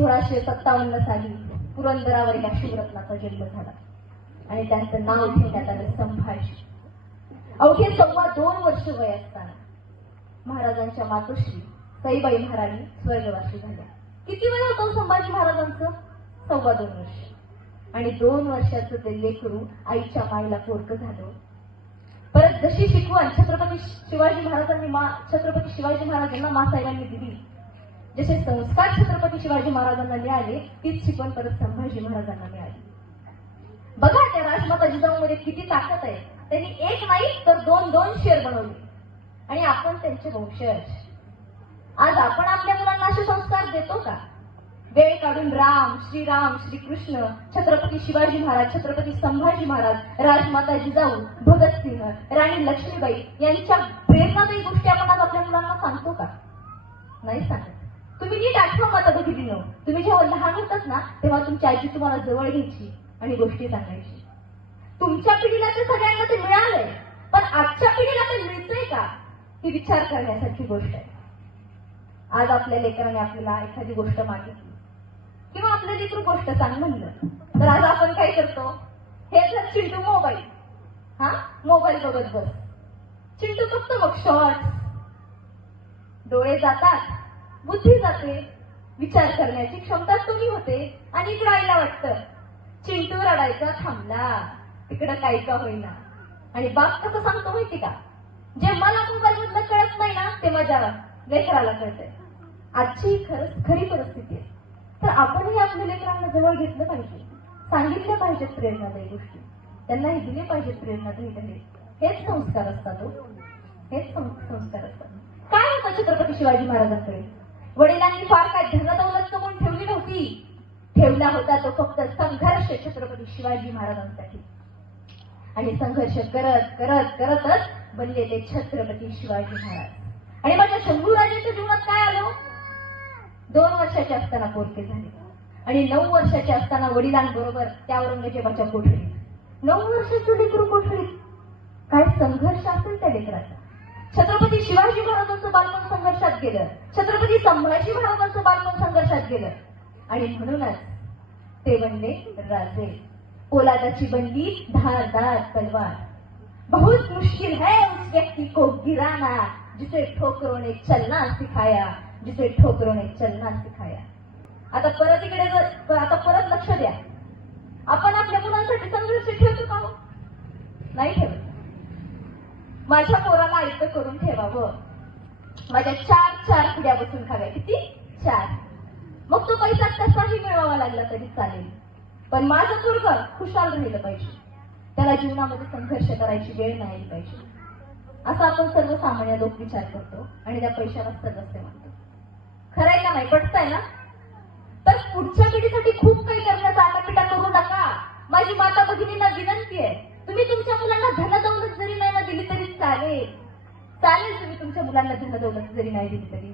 सोळाशे सत्तावन्न साली पुरंदरावर या शिवरत्नाचा जन्म झाला. आणि त्यांचं नाव ठेवण्यात आलं संभाजी. अवघे सव्वा दोन वर्ष वय असताना महाराजांच्या मातोश्री सईबाई महाराणी स्वर्गवासी झाल्या. किती वेळ होतं संभाजी महाराजांचं? सव्वा दोन वर्ष. आणि दोन वर्षाचं ते लेकरू आईच्या मायला पोरक झालं. परत जशी शिकवण छत्रपती शिवाजी महाराजांनी मा छत्रपती शिवाजी महाराजांना मासाहेबांनी दिली जसे संस्कार छत्रपती शिवाजी महाराजांना मिळाली तीच शिकवण परत संभाजी महाराजांना मिळाली. बघा त्या राजमाता जिजाऊमध्ये किती ताकद आहे. त्यांनी एक नाही तर दोन दोन शेर बनवले. आणि आपण त्यांचे वंशज. आज आपण आपल्या मुलांना असे संस्कार देतो का? वेळ काढून राम श्रीराम श्रीकृष्ण छत्रपती शिवाजी महाराज छत्रपती संभाजी महाराज राजमाता जिजाऊ भगतसिंह राणी लक्ष्मीबाई यांच्या प्रेरणादायी गोष्टी आपण आज आपल्या मुलांना सांगतो का? नाही सांगत. तुम्ही नीट आठवा माता भगिनीनो तुम्ही जेव्हा लहान होतात ना तेव्हा तुमची आजी तुम्हाला जवळ घ्यायची आणि गोष्टी सांगायची. तुमच्या पिढीला तर सगळ्यांना ते मिळालंय पण आजच्या पिढीला ते मिळतंय का? ही विचार करण्यासारखी गोष्ट आहे. आज आपल्या लेकराने आपल्याला एखादी गोष्ट मागितली किंवा आपलं लेकरू गोष्ट सांग म्हणलं तर आज आपण काय करतो? हे जर चिंटू मोबाईल. हा? मोबाईल बघत बस. चिंटू फक्त मग शॉर्ट डोळे जातात. बुद्धी जाते विचार करण्याची क्षमता कमी होते आणि इकडं आईला वाटतं. चिंटू रडायचा थांबला. तिकडं काय का होईना. आणि बाप कसं सांगतो माहिती का? जे मला मोबाईल मधलं कळत नाही ना ते माझ्या लेकराला कळतंय. आजची खरंच खरी परिस्थिती आहे. तर आपणही आपल्या लेकरांना जवळ घेतलं पाहिजे. सांगितलं पाहिजेत प्रेरणादायी गोष्टी. त्यांनाही दिले पाहिजेत प्रेरणादायी काही हेच संस्कार असतात हो. हेच सं- संस्कार असतात. काय होतं छत्रपती शिवाजी महाराजांकडे? वडिलांनी फार काय धनदौलत कमवून ठेवली नव्हती. ठेवला होता तो फक्त संघर्ष छत्रपती शिवाजी महाराजांसाठी. आणि संघर्ष करत करत करतच बनले ते छत्रपती शिवाजी महाराज. आणि माझ्या शंभूराजेच्या जीवनात काय आलं? दोन वर्षाचे असताना पोरके झाले. आणि नऊ वर्षाचे असताना वडिलांबरोबर त्या औरंगजेबाच्या कोठडीत. नऊ वर्षाचं लेकरू कोठडीत? काय संघर्ष असेल त्या लेकराचा? छत्रपती शिवाजी महाराजांचं बालपण संघर्षात गेलं. छत्रपती संभाजी महाराजांचं बालपण संघर्षात गेलं. आणि म्हणूनच ते बनले राजे. पोलादाची बनली धारदार तलवार. बहुत मुश्किल है उस व्यक्ति को गिराना जिसे ठोकरों ने चलना सिखाया जिसे ठोकरों ने चलना सिखाया. आता परत इकडे जर आता परत लक्ष द्या. आपण आपल्या मुलांसाठी संघर्ष ठेवतो का हो? नाही ठेवत माझ्या पोराला आयुक्त करून ठेवावं. माझ्या चार चार पिढ्या बसून खाव्या किती? चार. मग तो पैसा कसाही मिळवावा लागला तरी चालेल. पण माझं दुर्ग खुशाल राहिलं पाहिजे. त्याला जीवनामध्ये संघर्ष करायची वेळ नाही पाहिजे. असं आपण सर्वसामान्य लोक विचार करतो आणि त्या पैशाला सदस्य मानतो खरंय का नाही? पटतंय ना? तर पुढच्या पिढीसाठी खूप काही करण्याचा आटापिटा करू नका माझी माता भगिनींना विनंती आहे. तुम्ही तुमच्या मुलांना धनदौलत जरी नाही चालेल. चालेल तुम्ही तुमच्या मुलांना धनदौलत जरी नाही दिली तरी.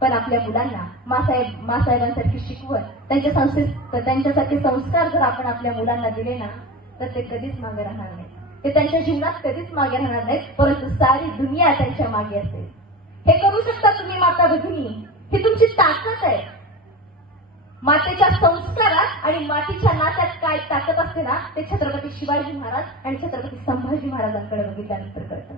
पण आपल्या मुलांना मासाहेब मासाहेबांसारखी शिकवण त्यांच्या संस्कृत त्यांच्यासारखे संस्कार जर आपण आपल्या मुलांना दिले ना तर ते कधीच मागे राहणार नाही ते त्यांच्या जीवनात कधीच मागे राहणार नाहीत परंतु सारी दुनिया त्यांच्या मागे असेल. हे करू शकता तुम्ही माता भगिनी ही तुमची ताकद आहे. मातेच्या संस्कारात आणि मातीच्या नात्यात काय ताकद असते ना ते छत्रपती शिवाजी महाराज आणि छत्रपती संभाजी महाराजांकडे बघितल्यानंतर कळतं.